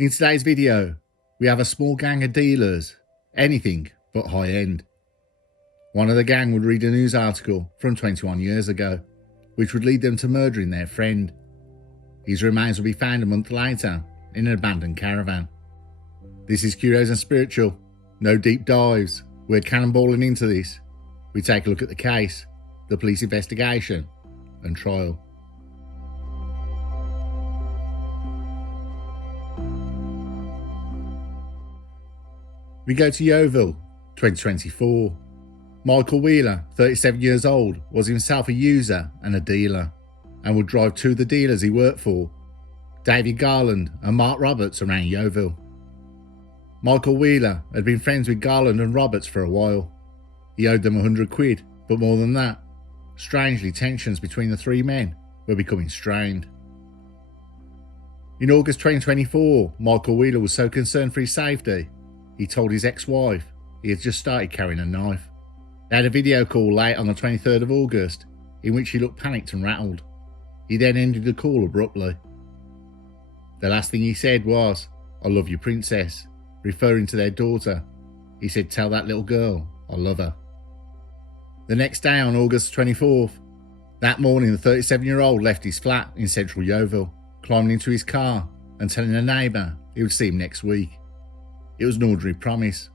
In today's video, we have a small gang of dealers, anything but high end. One of the gang would read a news article from 21 years ago, which would lead them to murdering their friend. His remains will be found a month later in an abandoned caravan. This is Curios&Spiritual, no deep dives, we're cannonballing into this. We take a look at the case, the police investigation and trial. We go to Yeovil, 2024. Michael Wheeler, 37 years old, was himself a user and a dealer, and would drive two of the dealers he worked for, David Garland and Mark Roberts, around Yeovil. Michael Wheeler had been friends with Garland and Roberts for a while. He owed them £100, but more than that, strangely tensions between the three men were becoming strained. In August 2024, Michael Wheeler was so concerned for his safety, he told his ex-wife he had just started carrying a knife. They had a video call late on the 23rd of August in which he looked panicked and rattled. He then ended the call abruptly. The last thing he said was, "I love you, princess," referring to their daughter. He said, "Tell that little girl I love her." The next day, on August 24th, that morning the 37-year-old left his flat in central Yeovil, climbed into his car and telling a neighbour he would see him next week. It was an ordinary promise.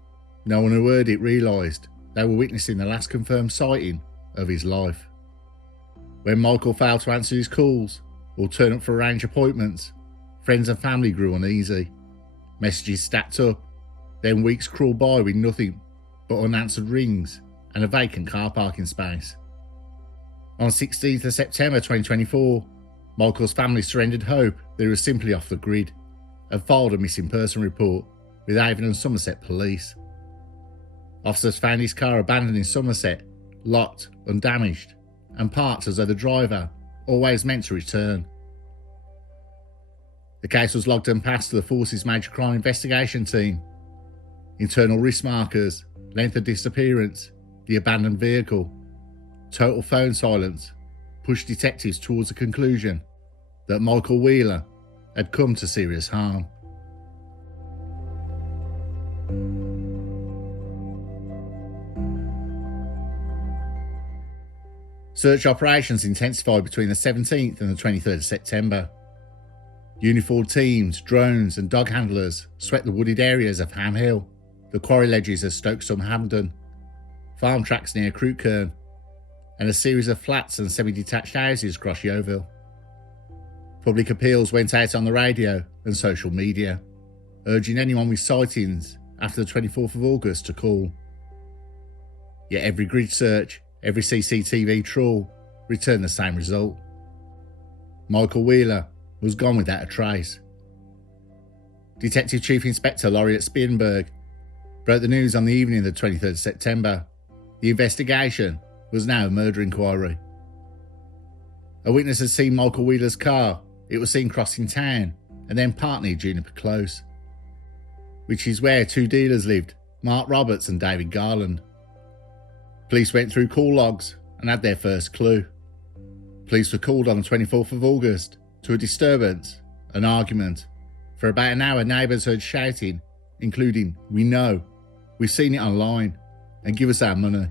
No one who heard it realised they were witnessing the last confirmed sighting of his life. When Michael failed to answer his calls or turn up for arranged appointments, friends and family grew uneasy. Messages stacked up, then weeks crawled by with nothing but unanswered rings and a vacant car parking space. On 16th of September 2024, Michael's family surrendered hope that he was simply off the grid and filed a missing person report with Avon and Somerset police. Officers found his car abandoned in Somerset, locked, undamaged, and parked as though the driver always meant to return. The case was logged and passed to the Force's Major Crime Investigation Team. Internal risk markers, length of disappearance, the abandoned vehicle, total phone silence pushed detectives towards the conclusion that Michael Wheeler had come to serious harm. Search operations intensified between the 17th and the 23rd of September. Uniformed teams, drones and dog handlers swept the wooded areas of Ham Hill, the quarry ledges of Stoke-Southampton, farm tracks near Crewkerne, and a series of flats and semi-detached houses across Yeovil. Public appeals went out on the radio and social media, urging anyone with sightings after the 24th of August to call. Yet every grid search, every CCTV trawl returned the same result. Michael Wheeler was gone without a trace. Detective Chief Inspector Laurie at Spienberg broke the news on the evening of the 23rd of September. The investigation was now a murder inquiry. A witness had seen Michael Wheeler's car. It was seen crossing town and then parked near Juniper Close, which is where two dealers lived, Mark Roberts and David Garland. Police went through call logs and had their first clue. Police were called on the 24th of August to a disturbance, an argument. For about an hour, neighbours heard shouting, including, "We know, we've seen it online, and give us our money."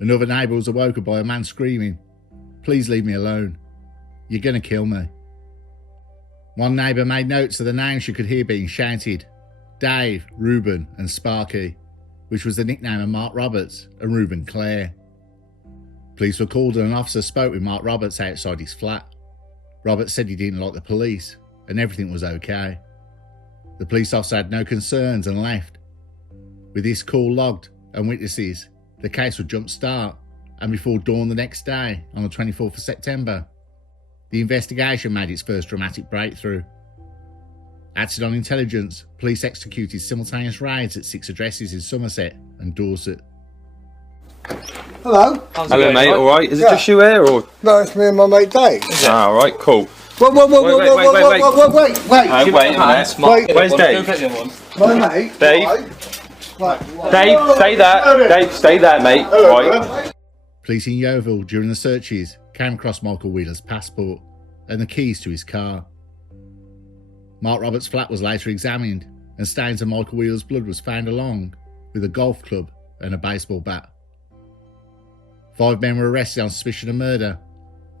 Another neighbour was awoken by a man screaming, "Please leave me alone. You're going to kill me." One neighbour made notes of the names she could hear being shouted, Dave, Reuben and Sparky, which was the nickname of Mark Roberts and Reuben Clare. Police were called and an officer spoke with Mark Roberts outside his flat. Roberts said he didn't like the police and everything was okay. The police officer had no concerns and left. With this call logged and witnesses, the case would jump start, and before dawn the next day, on the 24th of September, the investigation made its first dramatic breakthrough. Acting on intelligence, police executed simultaneous raids at 6 addresses in Somerset and Dorset. Hello. Hello, mate. All right. Is it just you here, or? No, it's me and my mate Dave. All right. Cool. Wait a minute. Where's Dave? My mate. Dave. Dave, stay there. Dave, stay there, mate. Right. Police in Yeovil during the searches came across Michael Wheeler's passport and the keys to his car. Mark Roberts' flat was later examined and stains of Michael Wheeler's blood was found along with a golf club and a baseball bat. 5 men were arrested on suspicion of murder: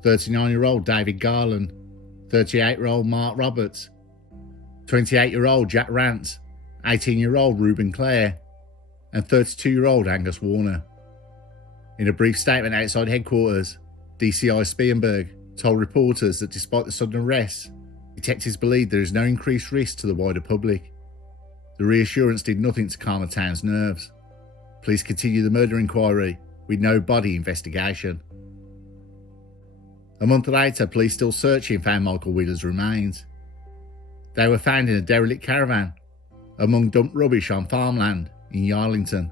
39-year-old David Garland, 38-year-old Mark Roberts, 28-year-old Jack Rance, 18-year-old Reuben Clare, and 32-year-old Angus Warner. In a brief statement outside headquarters, DCI Spienberg told reporters that despite the sudden arrests, detectives believe there is no increased risk to the wider public. The reassurance did nothing to calm the town's nerves. Police continue the murder inquiry with no body investigation. A month later, police still searching found Michael Wheeler's remains. They were found in a derelict caravan among dumped rubbish on farmland in Yarlington.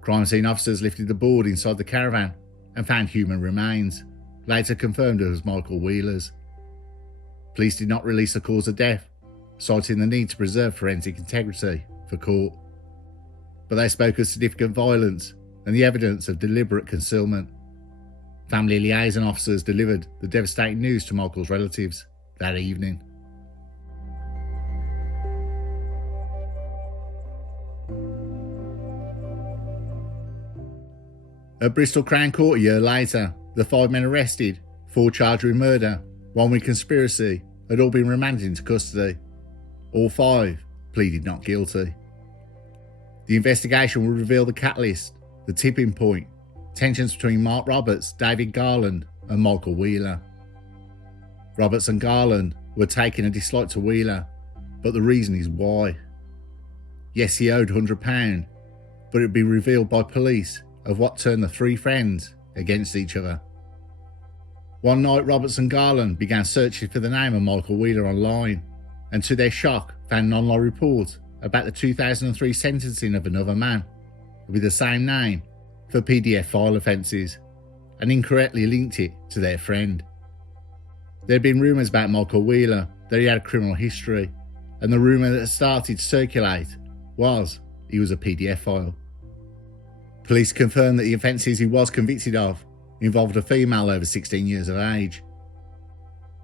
Crime scene officers lifted the board inside the caravan and found human remains, later confirmed as Michael Wheeler's. Police did not release the cause of death, citing the need to preserve forensic integrity for court. But they spoke of significant violence and the evidence of deliberate concealment. Family liaison officers delivered the devastating news to Michael's relatives that evening. At Bristol Crown Court a year later, the 5 men arrested, 4 charged with murder, 1 with conspiracy, had all been remanded into custody. All 5 pleaded not guilty. The investigation will reveal the catalyst, the tipping point, tensions between Mark Roberts, David Garland and Michael Wheeler. Roberts and Garland were taking a dislike to Wheeler, but the reason is why. Yes, he owed £100, but it would be revealed by police of what turned the 3 friends against each other. One night, Roberts and Garland began searching for the name of Michael Wheeler online, and to their shock found an online report about the 2003 sentencing of another man with the same name for PDF file offences, and incorrectly linked it to their friend. There had been rumours about Michael Wheeler that he had a criminal history, and the rumour that started to circulate was he was a PDF file. Police confirmed that the offences he was convicted of involved a female over 16 years of age.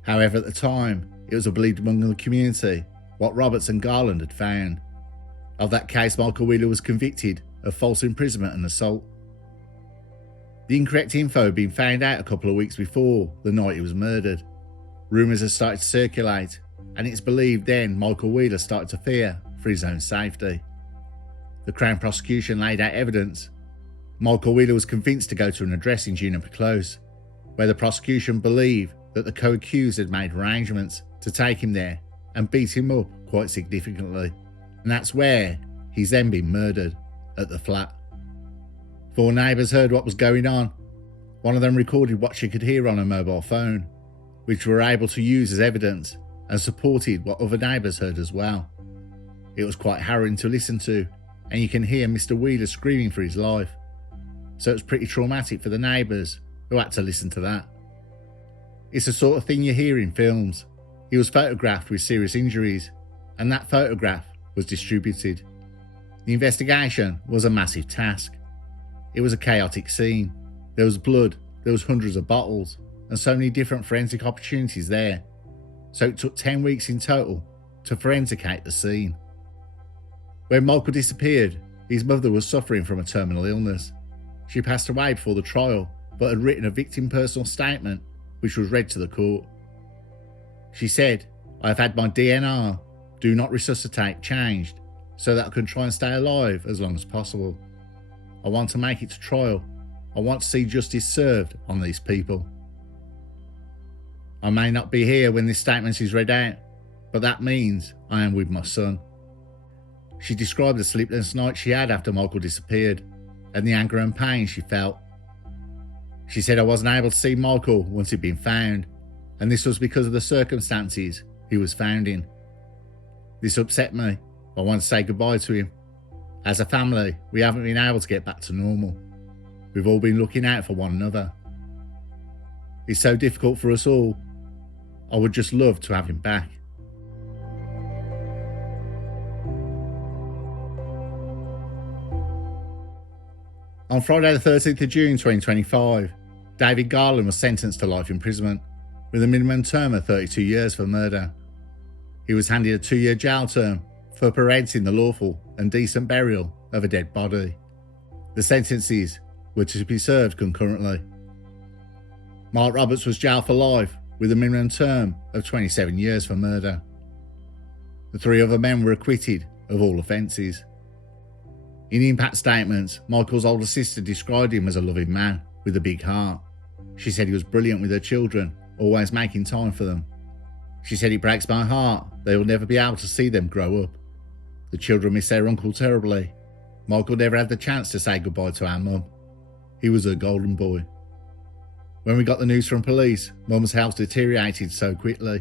However, at the time, it was believed among the community what Roberts and Garland had found. Of that case, Michael Wheeler was convicted of false imprisonment and assault. The incorrect info had been found out a couple of weeks before the night he was murdered. Rumours had started to circulate, and it's believed then Michael Wheeler started to fear for his own safety. The Crown prosecution laid out evidence. Michael Wheeler was convinced to go to an address in Juniper Close, where the prosecution believed that the co-accused had made arrangements to take him there and beat him up quite significantly. And that's where he's then been murdered, at the flat. 4 neighbours heard what was going on. One of them recorded what she could hear on her mobile phone, which were able to use as evidence and supported what other neighbours heard as well. It was quite harrowing to listen to, and you can hear Mr. Wheeler screaming for his life. So it was pretty traumatic for the neighbours who had to listen to that. It's the sort of thing you hear in films. He was photographed with serious injuries, and that photograph was distributed. The investigation was a massive task. It was a chaotic scene. There was blood, there was hundreds of bottles, and so many different forensic opportunities there. So it took 10 weeks in total to forensicate the scene. When Michael disappeared, his mother was suffering from a terminal illness. She passed away before the trial, but had written a victim personal statement which was read to the court. She said, "I have had my DNR, do not resuscitate, changed, so that I can try and stay alive as long as possible. I want to make it to trial. I want to see justice served on these people. I may not be here when this statement is read out, but that means I am with my son." She described the sleepless night she had after Michael disappeared and the anger and pain she felt. She said, "I wasn't able to see Michael once he'd been found, and this was because of the circumstances he was found in. This upset me. I want to say goodbye to him. As a family, we haven't been able to get back to normal. We've all been looking out for one another. It's so difficult for us all. I would just love to have him back." On Friday the 13th of June 2025, David Garland was sentenced to life imprisonment with a minimum term of 32 years for murder. He was handed a 2-year jail term for preventing the lawful and decent burial of a dead body. The sentences were to be served concurrently. Mark Roberts was jailed for life with a minimum term of 27 years for murder. The 3 other men were acquitted of all offences. In impact statements, Michael's older sister described him as a loving man with a big heart. She said he was brilliant with her children, always making time for them. She said, "It breaks my heart they will never be able to see them grow up. The children miss their uncle terribly. Michael never had the chance to say goodbye to our mum. He was her golden boy." When we got the news from police, Mum's health deteriorated so quickly.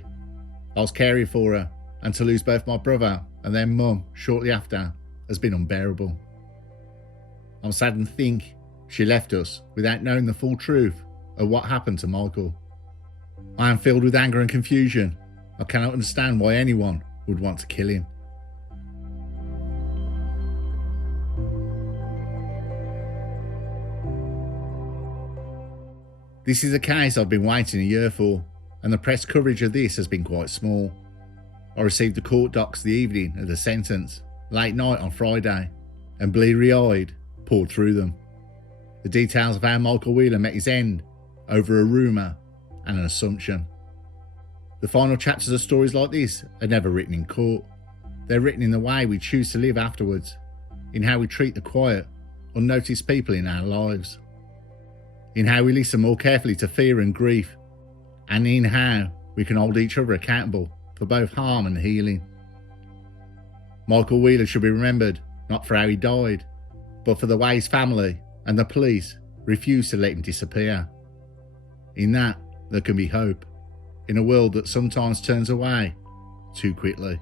I was caring for her, and to lose both my brother and then Mum shortly after has been unbearable. I'm saddened to think she left us without knowing the full truth of what happened to Michael. I am filled with anger and confusion. I cannot understand why anyone would want to kill him. This is a case I've been waiting a year for, and the press coverage of this has been quite small. I received the court docs the evening of the sentence, late night on Friday, and bleary-eyed poured through them. The details of how Michael Wheeler met his end over a rumour and an assumption. The final chapters of stories like this are never written in court. They're written in the way we choose to live afterwards, in how we treat the quiet, unnoticed people in our lives, in how we listen more carefully to fear and grief, and in how we can hold each other accountable for both harm and healing. Michael Wheeler should be remembered not for how he died, but for the way his family and the police refused to let him disappear. In that, there can be hope, in a world that sometimes turns away too quickly.